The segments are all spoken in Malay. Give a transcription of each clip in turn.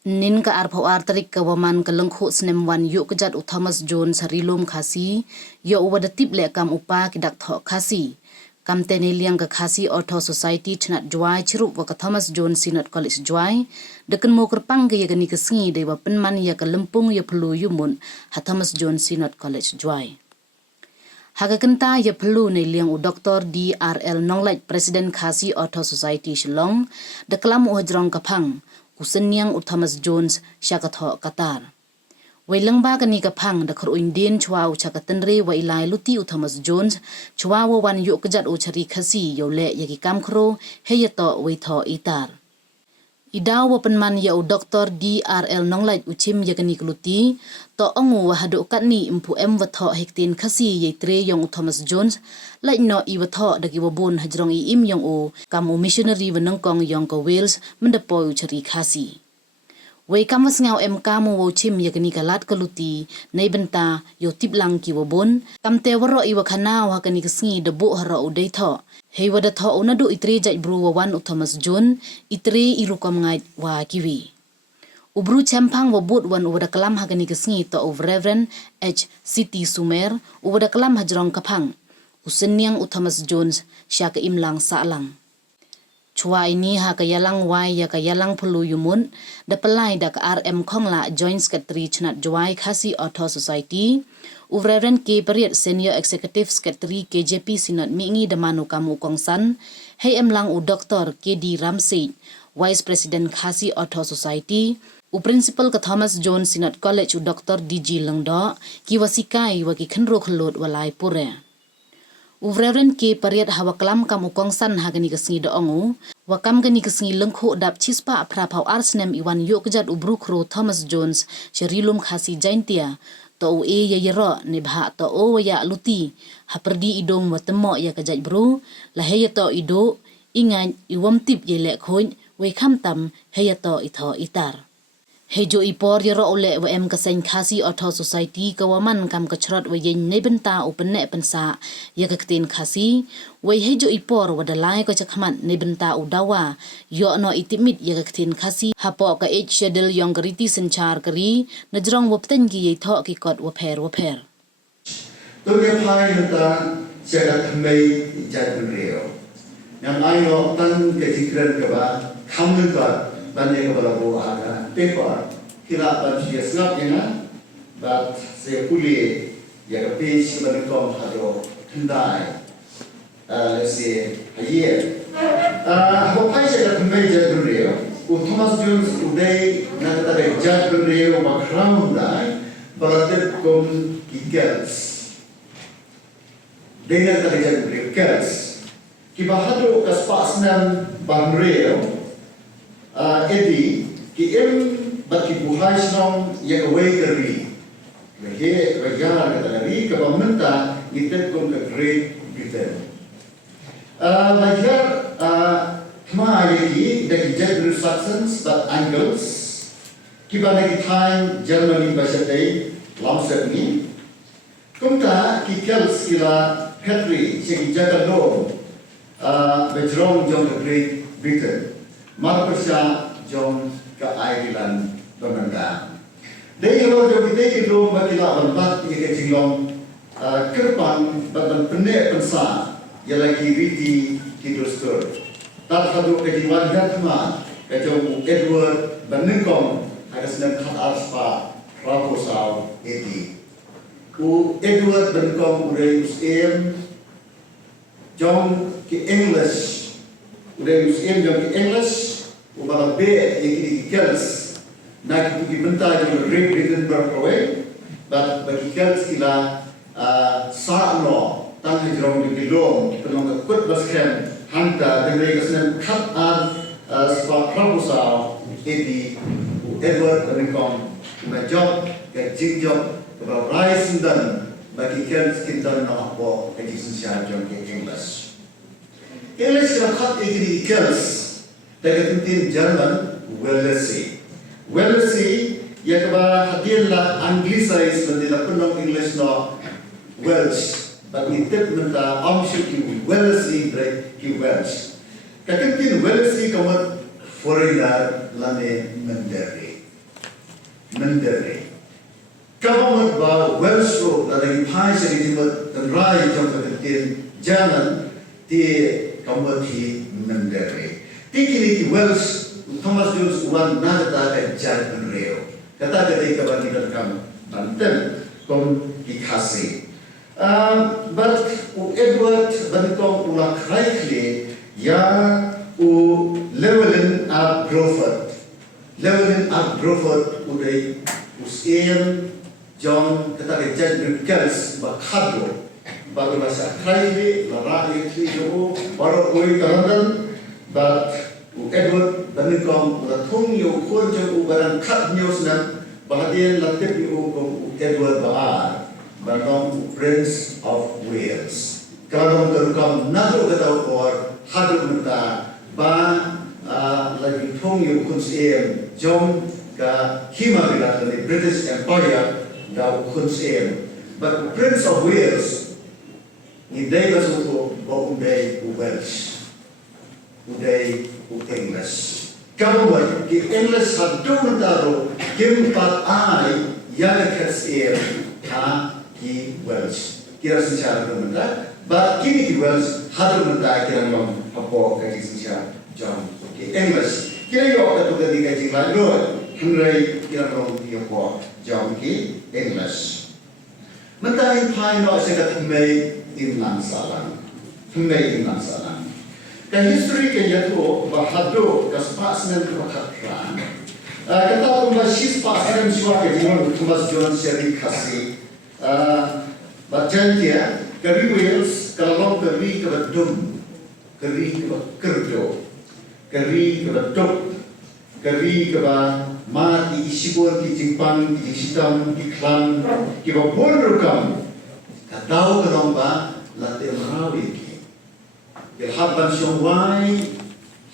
Nin ka arpaw artarik ka waman ka lengkho snem wan yuk kejat u Thomas Jones harilom khasi yo wada tip le kam upa kidak tho khasi kam teneliang ka khasi Auto Society chnat juai chirup wa ka Thomas Jones Sinot College juai deken mo kerpang ke yagani kesengi de wa penman ya ka lempung ya perlu yumun ha Thomas Jones Sinot College juai haga kenta ya perlu ne liang u Dr. DRL Nonglait Presiden khasi Auto Society Shillong de kelam u hajrong kapang Kusenyang u Thomas Jones syakatho Qatar. Wailang ba kani kapang da khur Indian chwa u chakatenre wa ilai luti u Thomas Jones chwa wa wan yu kejat u chari khasi yo le yaki kam khro heyato waitho itar. Idaw wa penman ya u Dr. DRL Nonglait u chim yakani kluti to ongu wa hadu katni impu watho hektin khasi yaitre yong u Thomas Jones lai no I watho dagi wabun hajrong I im yong u kam u missionary wanengkong yong ka Wales mendepo u chari khasi. Wai kam wasngau kamu wo chim yakani kalat kaluti nei benta yo tiplang ki wabun kam te waro I wakhana wa kani kesengi debu haro u deitho hei wada tho unadu itre jai bru wa wan u Thomas Jones itre irukom ngai wa kiwi. Ubru chempang wabut wan u wada kelam hakani kesengi to of Reverend H. Siti Sumer u wada kelam hajrong kapang usenyang u Thomas Jones sya ke imlang saalang. Chua ini ha kayalang wai ya kayalang pelu yumun da pelai da ka RM Khongla Joint Secretary chnat juai khasi Auto Society Reverend K. Periat Senior Executive Secretary KJP Sinot mingi da manu kamu kongsan hei emlang u Dr. KD Ramsey Vice President khasi Auto Society u Principal ka Thomas Jones Sinot College u Dr. DG Lengdo ki wasikai wa ki khenro khlot walai pure. Reverend K. Periat hawa kelam kamu kongsan hagani kesengi da ongu wakam gani kesengi lengkho dap chispa prapau arsnem iwan yuk kejat ubru kro Thomas Jones sherilum khasi jaintia to ya yero ne bha to o ya luti haperdi idong watemo ya kejat bru la heya to ido ingan iwam tip ye le khoin we kham tam heya to itho itar hejo ipor yero ole wa kaseng khasi Auto Society kawaman kam kachrot wa yen ne benta upenne pensa ya kaktin khasi we hejo ipor wa dalai ko chakhaman ne benta udawa yo no itimit ya kaktin khasi hapo ka h schedule yong gariti senchar kari najrong wapten gi ye tho ki kot wa pher to ge phai nta sera thmei jadul reo nam ai no tan ke jikran ka ba khamul ka banne ka bala bo aga paper kila ban sia snap yana but se puli ya ka page ban kom hado thandai let's say a year ho pai se ka thmei jadul reo u Thomas Jones uday na ta be jadul reo ma crown dai balatet kom girls dengan ta jadul reo girls ki bahado ka spasnan ban reo edi ki em baki buhai snong ya away kari lehe raja ka tari ka pamenta gitet kom ka Great Britain bajar kma yeki daki jadul saxons but angles ki banagi time Germany basatai lamsat ni kumta ki kels kila Henry segi jagalo bejrong jong ka Great Britain Marpersa John ka Ireland Domanda. Dei lo jo kita kilo bakila banbat ke jinglong kerpan badan penne pensa yala ki riti kidostor. Tat hadu ke diwan gatma ke jo Edward Banengkong agasnan khat arspa raposau eti. U Edward Banengkong ureus John ki English ureus John ki English ubala be ekiri kels nak ki benta jo Great Britain berproe but bagi kels kila sa no tan hijrong di bilong penong kut baskem hanta de kesenen khat spa proposal edi Edward Banengkong ma job ke jingjong ba rise dan bagi kels kindan no apo edison sia jo ke English kila khat ekiri kels Tegatintin German Wellesley yakaba hadilla anglicized mandila kunong English no Welsh but nitip menta amshu ki Wellesley break ki Welsh katintin Wellesley kamat foreigner lane mandari mendere. Government ba Welsh ro da lagi pai seri timut dan rai jom ketin jangan di kamati mendere. Tikini ki Welsh Thomas Jones ulang nada ke jangan reo. Kata kaban kita kam banten kom dikasih. But Edward Banikong ulang kali ya levelin up Groford udah usian John kata kerja girls bakhado baru bahasa kali lara itu jo baru koi kalandan but Edward Banikong udah thung yo kurang ubaran kat news nan bahadian latip yo Edward Banikong Prince of Wales kalau terukam nado kata or hadu menta lagi thong yo kunsiem jom ka hima bila dari British Empire da kunsiem but Prince of Wales ni day basuto bo unday Welsh unday English kamu ki English hadu mentaro kim pat ai yang kasiem ha ki Welsh kira secara menta but kini ki Welsh hadu menta kira ngom apa kaji secara jom English. Kira yo atau ketika jingla lo, Henry kira ngom yo ko jom ki English. Mentai pai no sekat mei imlan salang. Kan history ke yato bahado kaspas nan ko khatra. Kata ko shis pas adam siwa ke jingla Thomas John Sherry Kasi. Bacan dia kari Wales kalau kari ke dum kari ke kerjo. Kari ke tok, kari ke mat di isibor di Jepang, di Sitam, di Klan, di bawah rukam. Katau kerong ba latih merawi ki. Berhaban syawai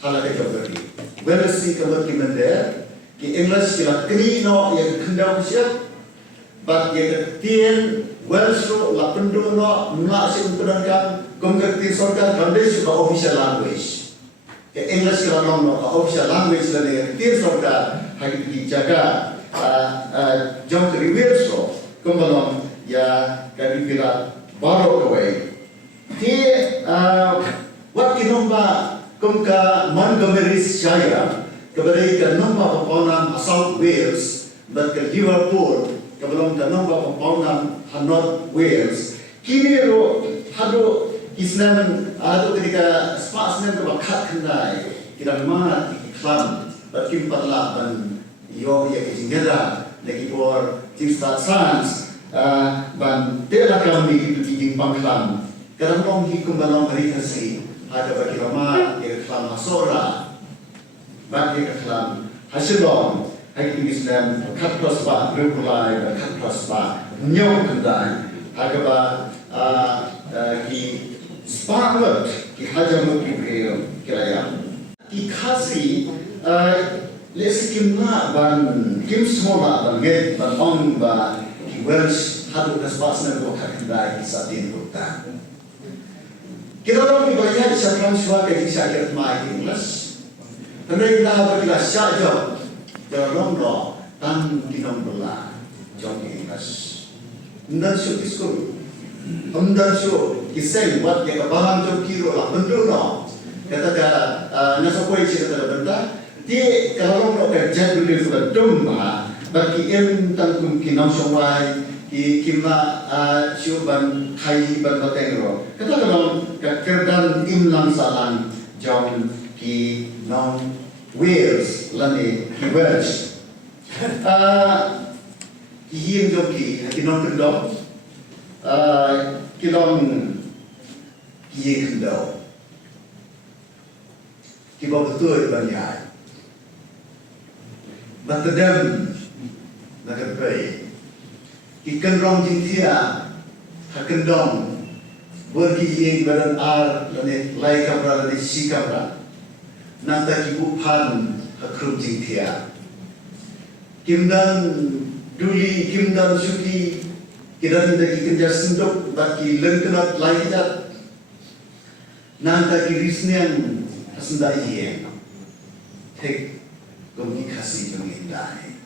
halak jabari. Welsi kabar ki mender, ki English kila krino yang kendau siap, bat yang ketien Welsh lapendo no nasi unturankan kongkerti sorkan kandai suka official language. English kalau no official language la ne tin sorka hagi dijaga jom ke Wales ro kumbalom ya kami bila baru kawai ti wat kinomba kumka Montgomery Shire kabari ka nomba paponam South Wales but ke Liverpool kabalom ka nomba paponam North Wales kini ro hado Islam atau ketika spasmen kebakat kendai kita mat iklan berkim parlaban yo ya kejingera lagi por timstat sans ban tela kami itu dijing pangklam karena long hikum balong mereka si ada bagi ramah ya kelam masora bagi kelam hasilom hari Islam kat prospa berkulai kat prospa nyok kendai agak ki Sparklet ki hajam ki brio kiraya ki khasi lesikim na ban kim smola ban get ban on ba ki Welsh hadu kasbasna ko khakndai ki satin bukta kiralo ki banyak sakran shwa ke ki sakir ma ki English tanai la ba ki la shajo darong lo tan ki nom bula jong ki English ndan su isko Hamdan show kisah buat yang kebahan jom kiro lah bentuk no kata nasa koi cerita benda dia kalau orang kerja dulu sudah domba bagi em tangkum kinau sawai ki kima syuban kai ban batengro kata kalau kerdan imlang salang jom ki non Wales lani ki Welsh ki hiem jom ki non kendong kilong kiye kendau kiba betul banyak batadam nagarpai ikan rong jintia hakendong berki yang badan ar lane lai kamera lane si kamera nanta kibupan hakrum jintia kimdan duli kimdan suki kiran dari kerja sendok bagi lengkenat lainnya nanta kirisnian hasendai ye tek komunikasi pengindai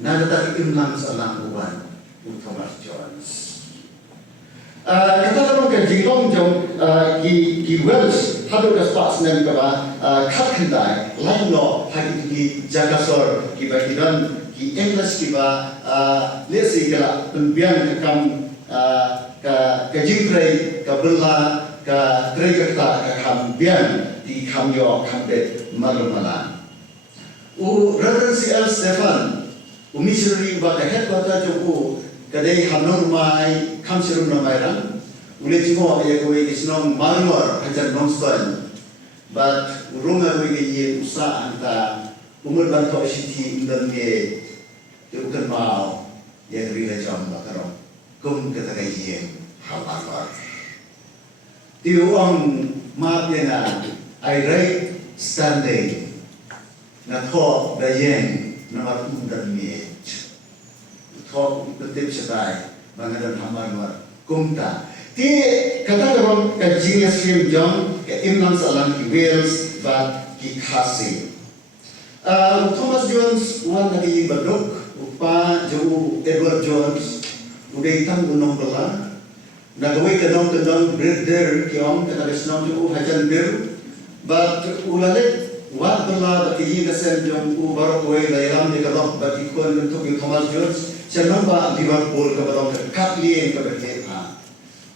nada imlang salang uban Thomas Jones. Kata orang ke jingkong jong ki Welsh hadu ke spas nem ke ba kat kendai lain lo hagi ki jagasor ki bagidan ki English ki ba lesi ke la pembian ke kam ke jingkrei ke bela ke trekerta ke kam bian di kam yo kam bet malu-malan. Reverend C.L. Stefan missionary ba ke headquarter joku kadai hamnor mai kamsirum na mairan ule jimo ya ko ke snong malmor hajar nonspan but runga ko ke ye usa anta umur banto shiti indam ye ukan mau ya rila jam ba karo kum kata kai ye hamar ti uang ma pena I right standing na tho da yen na atum dan ye tho betip setai bangadan hamar mar kumta ti kata dalam kajian stream jam ke imlang salam ki Wales ba ki khasi Thomas Jones wan lagi baduk upa jauh Edward Jones udah hitam gunung bela nagawai kanong brother kiong kata desnong jauh hajan biru but ulalit wat bela bagi kasen jom u baru kowe layam di kadok bagi kon untuk Thomas Jones senang ba Liverpool ke badong Kathleen ke berketa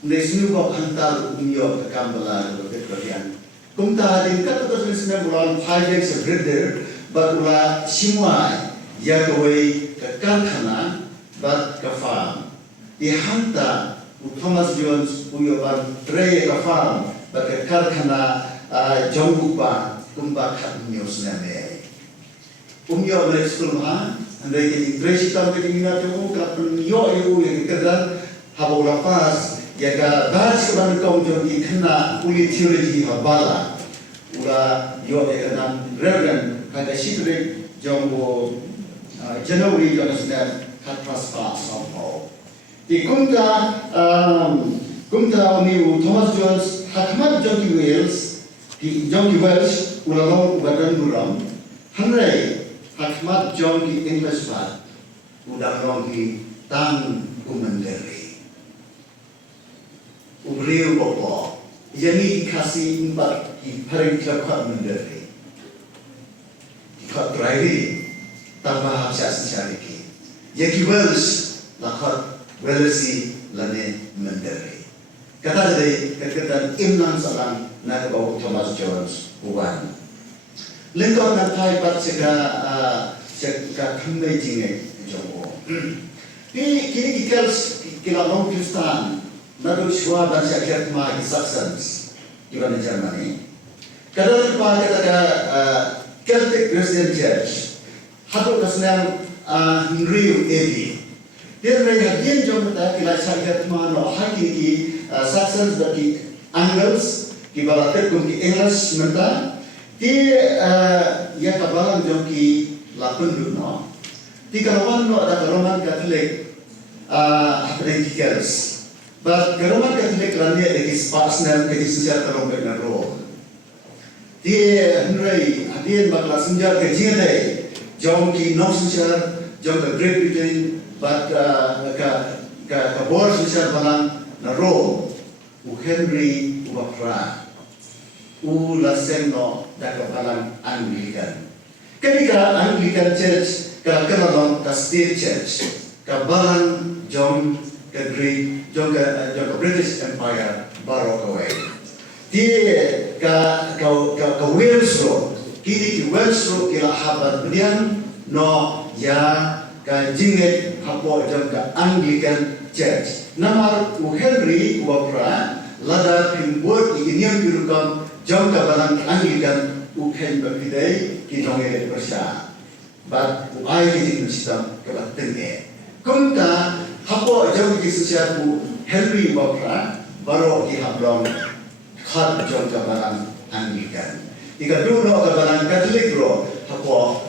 nesnu ba hantar umyo ke kambala ke berketian kumta din kat to nesne bulan phajen se brother but ula simai ya kowe ke karkhana but ke farm di hanta Thomas Jones uyo ban tre ke farm but ke karkhana jongbuba kumba khat news na me umyo le school ha andai ke interest tam ke mina tu kapan yo yang kedar habo lapas ya ga bas ke ban kong jo di khna uli theology habala ula yo e kadam reverend kada shikre jombo January jo na hat paspa somehow di kumta uni Thomas Jones hakmat joki Wales di joki Welsh ula long badan buram hanrai Hakmat John ki English ba udah long ki tang umenderi ubriu popo yani kasi imbat ki paring klakhat menderi ki drive tambah habis cari ki yaki Welsh lakhat Welsi lane menderi kata dari keketan imnan salam na bau Thomas Jones uban lengkap nak thai pat seka khamai jinge jomo kini kita long Kristan nadu shwa dan syakiat ma Saxons di mana Germany kadang pa kata Celtic Christian Church hatu kasnam Henry Ebi dia mereka jom kata kila syakiat ma no haki ki Saxons bagi Angles ki balatek kum ki English menta ti ya kabalan joki lapun duno ti kalawan no ada Roman Catholic Catholics but Roman Catholic rania eki sparsnam eki sejak terombe na ro ti Henry adien bakla senjar ke jine joki no senjar jom ke Great Britain but ka bor senjar balang na ro u Henry wakra u laseno daga balang Anglican. Ketika Anglican Church ka kenalong ka State Church ka balang John ke Great John ke British Empire baru kawai. Dia ka Wales ro kini ki Wales ro kila habat bedian no ya ka jinget hapo John ka Anglican Church. Namar u Henry wakra lada pimbot inyam birukam jom ka balang Anglican ukhen bakidai ki jonge bersya bat uai ki sistem ke batenge kumta hapo jom ki sesiatu Henry Wakra baro ki hablong khat jom ka balang Anglican ika dulu ka balang Catholic ro hapo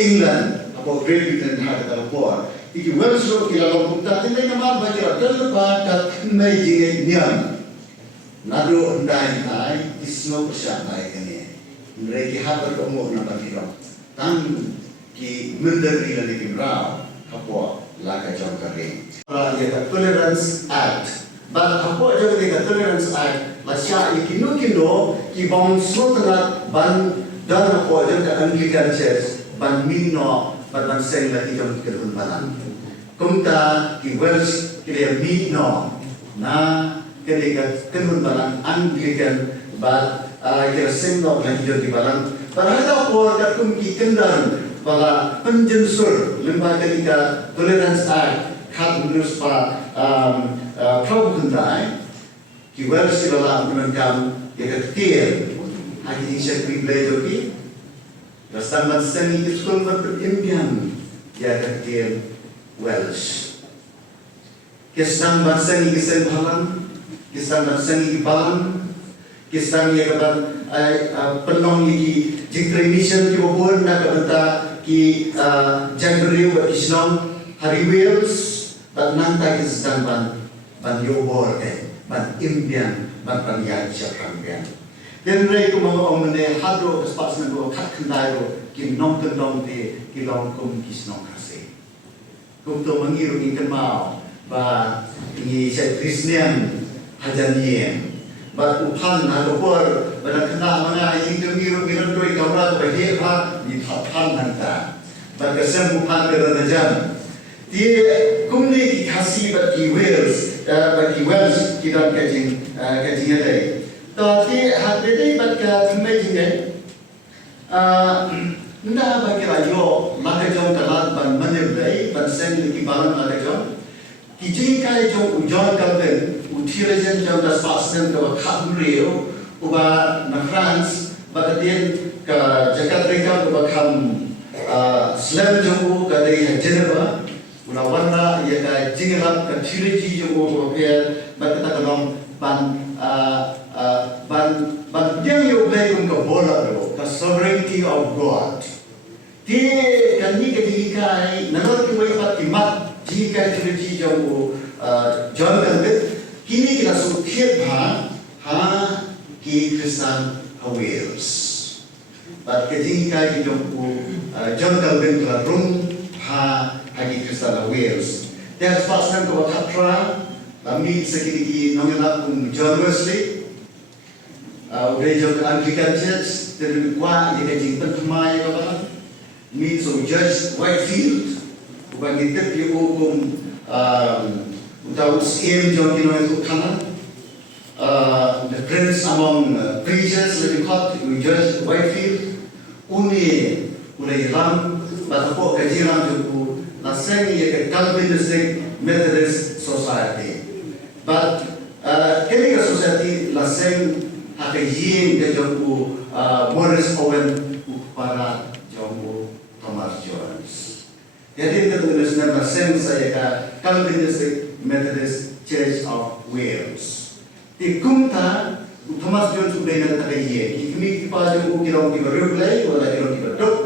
England hapo Great Britain ha ka por iki Wales ro ki lalong kumta tinai naman ba kira dalpa ka mai jinge nyam nado ndai isno bersama ini mereka habar umur nama kira tang ki menteri lagi kimrau kapwa laga jong kering. Ya Tolerance Act. But kapwa jong the Tolerance Act la sya ikino ki bong sotrat ban dan kapwa jong the Anglican Church ban minno ban seng la ki jong kedun banan. Kumta ki Welsh ki minno na ketika kedun banan Anglican but kira seng no la ki jong di banan. Parada por kum ki kendan bala penjensur lembaga ketika Tolerance Act khat menurut pa Prabu Kendai ki Welsh ki bala menenkam ya ketir hanya saya privilege oki rastaman seni iskul berimpian ya ketir Welsh kisah bangsa ni kisah balan kisah bangsa ni balan kisah ni kapan penong ni jingkri mission ki bopun nak kata ki jangkri wa kisnong hari Wales dan nanta kisah ban yobor ban impian ban yang siapkan dan mereka mau mengenai hadro kesepakatan ko kat kendai ki nong kendong di ki long kum kisnong kasih kum to mengiru ingin mau ba ini saya Kristen hajanien ba upan hadopor ba kena mana ingin mengiru doi kamera ba dia ha di thapan nanta ba kesem upan kerana dia kumni ki kasih ba ki Wales ki dalam kajing ada tapi hadiri baca kemejingan, nda bagi rajo maka jom kalat ban menyebrai ban sen lagi balan maka jom, kijing kai jom ujon kalben utirajan jom das pasnen ke Kamrio, uba na France, bagaimana ke Jakarta uba kam Slam jom ke dari Geneva, ulah warna ia ke jingrat ke tiraji jom uba biar bagaimana kalau ban yang you play kung kabola do the sovereignty of God ti kanni kadikai nanor ki way pat kimat jika trilogy jamu John Calvin kini kita sukhiat ha ki Kristen Wales but kadikai ki jamu John Calvin la rum ha ki Kristen Wales dia pasang ko khatra kami sekali nongela kung John Wesley udah jauh Anglican Church dari kuat dia jingpen kemai kapan ni so Judge Whitefield ubah kita dia hukum utau skim jauh kino itu kanan the prince among preachers lebih kuat Judge Whitefield uni mulai ram batapok kajiran tu naseng ia ke Calvinistic Methodist Society but ketika society naseng akan yin ke jombu Morris Owen para jombu Thomas Jones. Jadi ketulis nama sen saya ka Calvinistic Methodist Church of Wales. Di kumta Thomas Jones sudah nak tak yin. Kami kita jombu kirong kita reply, wala kirong kita dok.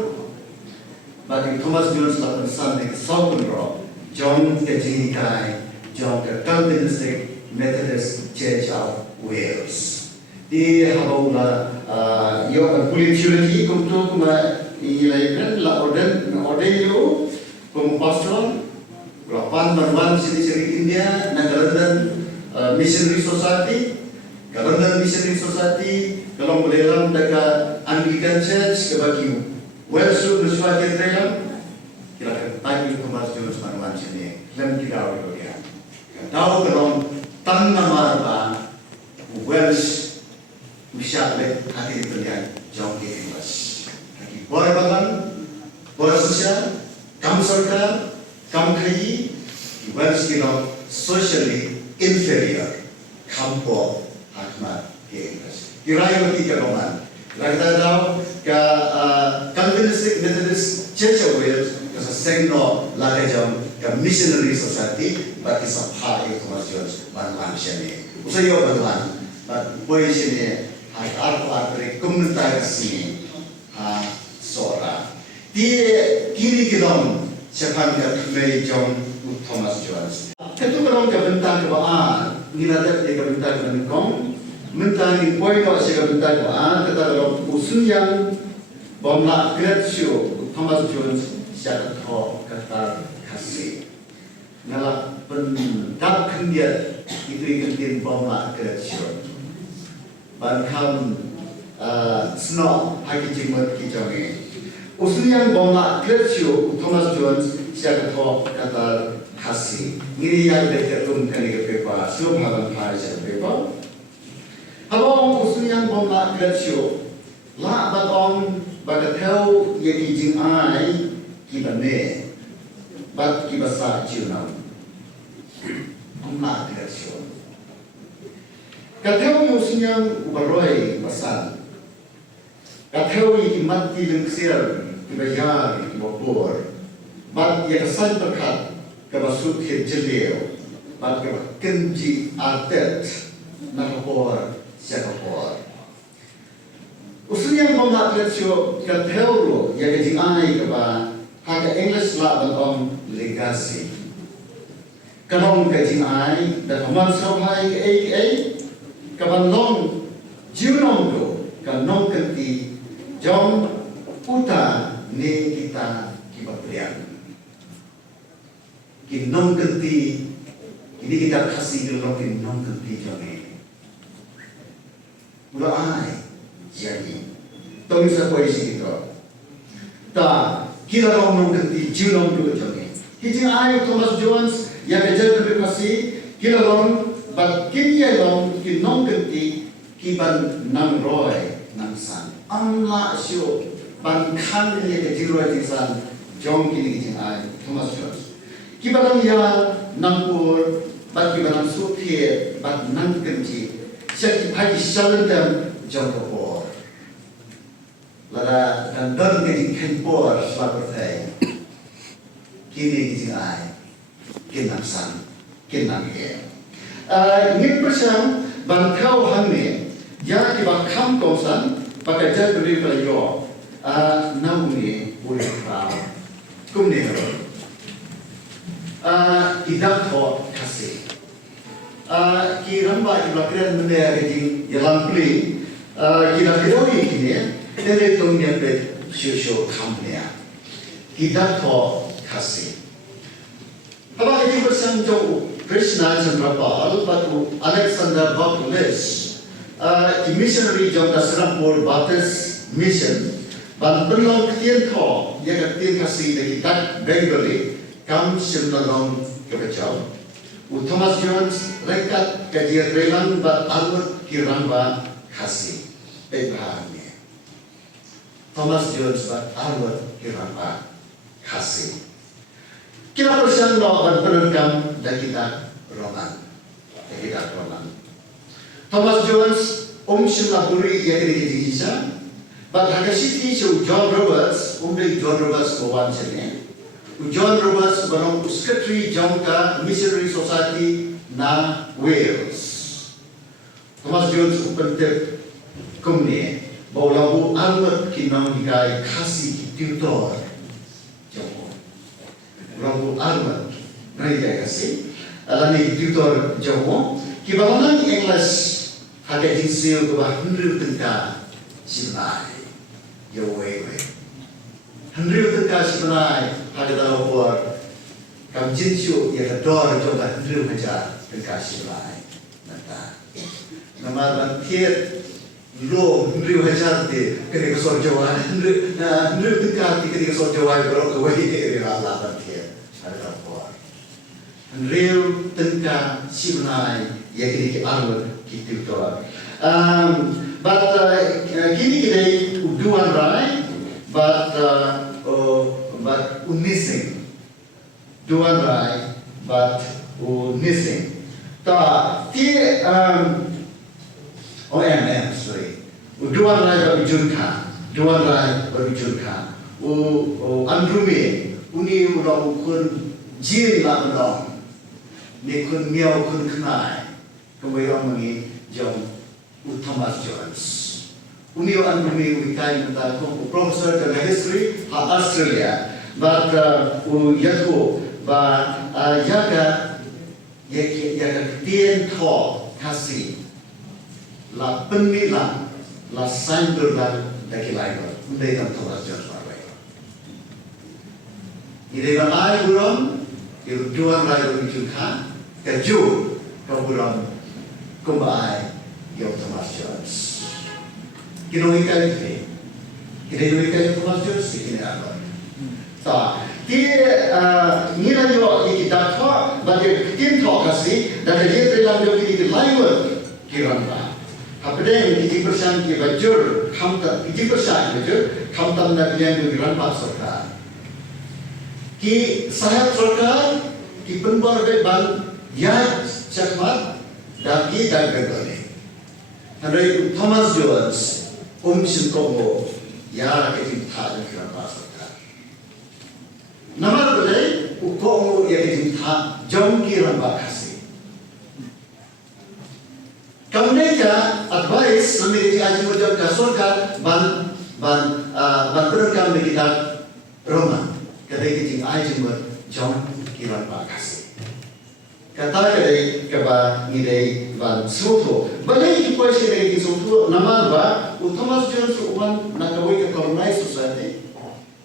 Bagi Thomas Jones lakukan something sovereign rock. John kejinikai, John ke Calvinistic Methodist Church of Wales. Di habaula yo kulit theology kumtu kuma ilaikan la orden yo kum pastor lapan barban siri India na London Missionary Society London Missionary Society kalau melelang dekat Anglican Church ke bagi Welsh Nuswa Ketelang kira tadi Thomas Jones barban sini lem kita awal dia tahu kalau tanah marba Welsh bisa le hati terlihat jauh ke English. Lagi boleh bagan, boleh sosial, kamu serta, kamu kaji, Welsh kira socially inferior, kamu hakmat ke English. Kira yang tiga roman. Kita tahu ke Calvinistic Methodist Church of Wales kasa sengno laga jam ke Missionary Society bagi sabha itu masih bantuan sini. Usai yo bantuan, boleh sini. Arti komunikasi sora. Dia kiri kilom siapa yang kembali jom Thomas Jones. Ketua kolom kebentar kebaan, nilai dia kebentar kebenkong, mentang ni poin kau siapa kebentar kebaan, kata kolom usun yang bomla grad show Thomas Jones siapa tahu kata kasih. Ngalah pendap kendiat itu ikan bomba kerajaan. Bankam snow haki jimat kijange. Usulian bomba kerajaan Thomas Jones siapa tahu kata kasih. Ini yang dekat kani kepepa, semua orang hari siapa kepepa. Habang usulian bomba kerajaan. La batong bagatel yaki jing ai kibane. Bat kibasa ciunam, amat kerasian. Kateu musunyang ubaroi basan. Kateu iki mati lengsir kibayar kibobor. Bat ya kesan berkat kabasut jeleo. Bat kabak kenji artet nakapor siakapor. Usunyang bangga kerasio kateu lo ya kejing ai kaba haka English la batong legacy. Kanong kajing ai dan aman sabhai ke kaban long jiunom do kanong kanti jom uta ne kita kibaprian. Kinong kanti ini kita kasih gelong kinong kanti jome. Udah ai jadi tong sa poesi kita. Ta kita orang nongkenti, jiu nongkenti jogi. Kita ayo Thomas Jones yang kerja berkasi, kita orang berkini orang kita nongkenti kiban nang roy nang san. Amla sio bangkan yang kerja roy tisan jong kini kita ayo Thomas Jones. Kiban orang yang nangpur, bagi kiban orang supir, bagi nangkenti. Siapa pagi shalendam jong kapor. Lara dan don ke kempor swabertai kini kijing ai kinam san kinam ye ini persang bangkau hangne ya ki bangkam kosan pakai jar beri pelayo namuni boleh tahu kumne ro tidak tho kasih ki ramba ki bakran mene kijing yalang pli ki rakiroi kini Ini tungnya be shushu kamnya. Kita to kasih. Apa ini bersama jauh Krishna Chandrapal, batu Alexander Bakulis, missionary jauh Dasrampur Baptist Mission, ban penlong ketian to, yang ketian kasih dari tak Bengali, kam simnalong kebacau. Thomas Jones rekat kajian relang bat alur kiramba kasih. Bebahannya. Thomas Jones bat arwat kirapa kasih. Kita persian lo penengkam dan kita roman. Thomas Jones Sinapuri yang di Indonesia. But Hakashiti so John Roberts, John Roberts bawan sini. John Roberts barang Secretary Jangka Missionary Society na Wales. Thomas Jones penting kumni. Baulabu almat kinang hikai kasih tutor Joko. Baulabu almat nai kasih alani tutor Joko. Kibalan English hake jinsil kebah hendru tengka simnai yowe. Hendru tengka simnai hake dalawar kam jinsu ya kedor coba hendru meja tengka simnai. Nata. Nama tiet lo hendru hajar de ketika sorjawa hendru tengah ketika sorjawa berok kawai de Allah bertiap ada lapor hendru tengah simnai ya ketika arwah kita tor but kini kita uduan rai but unising duan rai but unising ta ti sorry. Duan rai berbijunka. Andrume, uni ulang kun jin lah ulang. Ni kun miau kun kenai. Kemudian mengi jom Thomas Jones. Uni andrume uikai mental professor of history ha Australia. But yako ba yaga tien tho kasih. La pemilang, la sandur la daki lain, undai tam Thomas Jones marway. Ini ramai buram, juang rayu dijuka, kerju kau buram kumbai yang Thomas Jones. Kini ikan itu, kini ikan Thomas Jones kini apa? Tak, dia ni lah juga kita thok, bagi tim thok kasih, dan dia dalam juga kita live kirana. Apa dia yang 50% kita bajur, 50% bajur, kamtam nak yang kita pasokkan. Ki sahab sarkar ki penbar ban ya chakmat daki dan gagale. Andai Thomas Jones sin kombo ya ke tha dan pasokkan. Namar boleh uko ya ke tha jom ki ramba kasi. Kamneja advice namiri aji mujab ka sarkar ban program kita Roma. Kadai kita aji mujab jom ki ramba kasi. Kata kadai kaba ngidai ban soto. Balai ki poisi kadai ki soto namar ba Thomas Jones uman nakawai ke colonized society.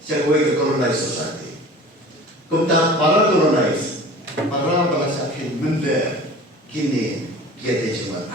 Chakawai ke colonized society. Kumta para colonized para balasa kin mende kini kiate cuma